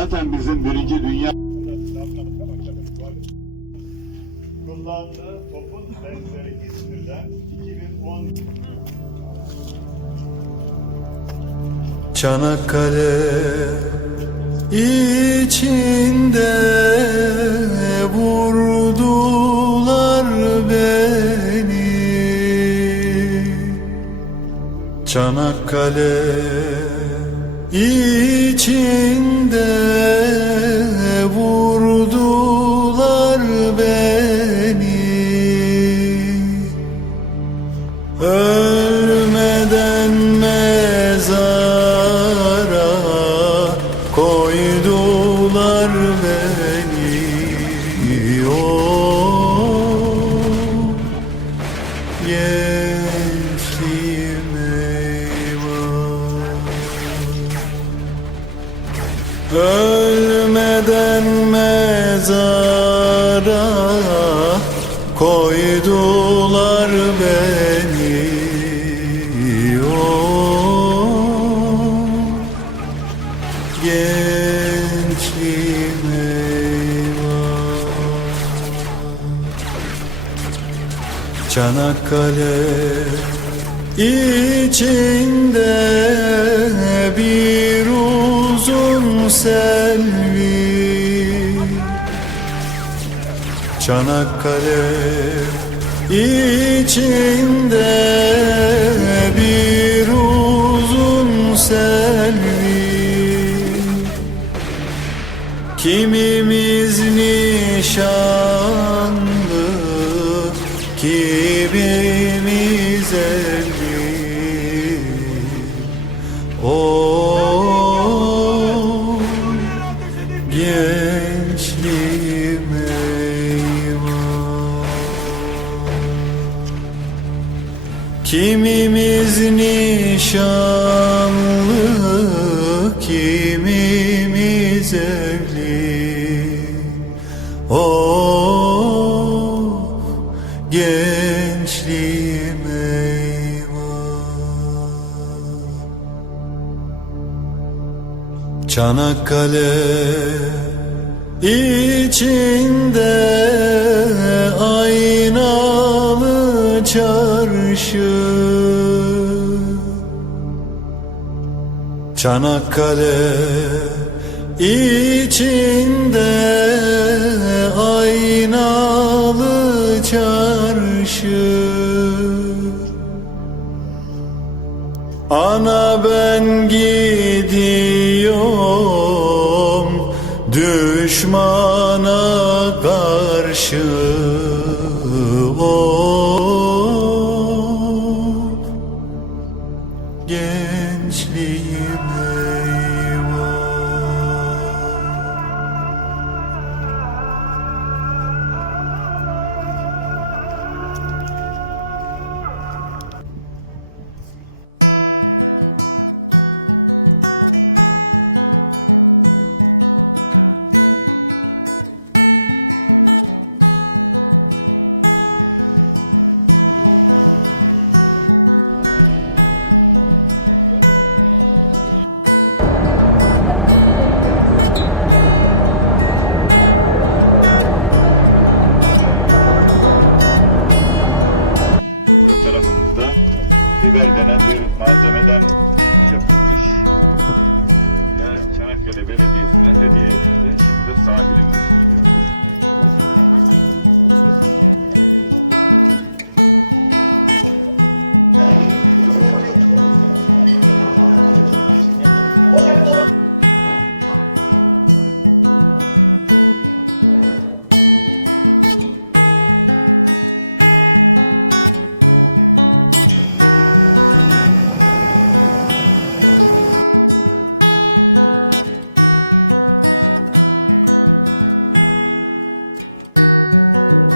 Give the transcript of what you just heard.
zaten bizim birinci dünya Çanakkale içinde vurdular beni. Çanakkale içinde vurdular beni. Ölmeden mezara Ölmeden mezara koydular beni. Oh, gençliğim eyvah. Çanakkale içinde bir selvi Çanakkale içinde bir uzun selvi. Kimimiz nişanlı, kimimiz evli. Oh, Kimimiz nişanlı, kimimiz evli. Oh, gençliğim eyvah. Çanakkale içinde aynalı çarşı Çanakkale içinde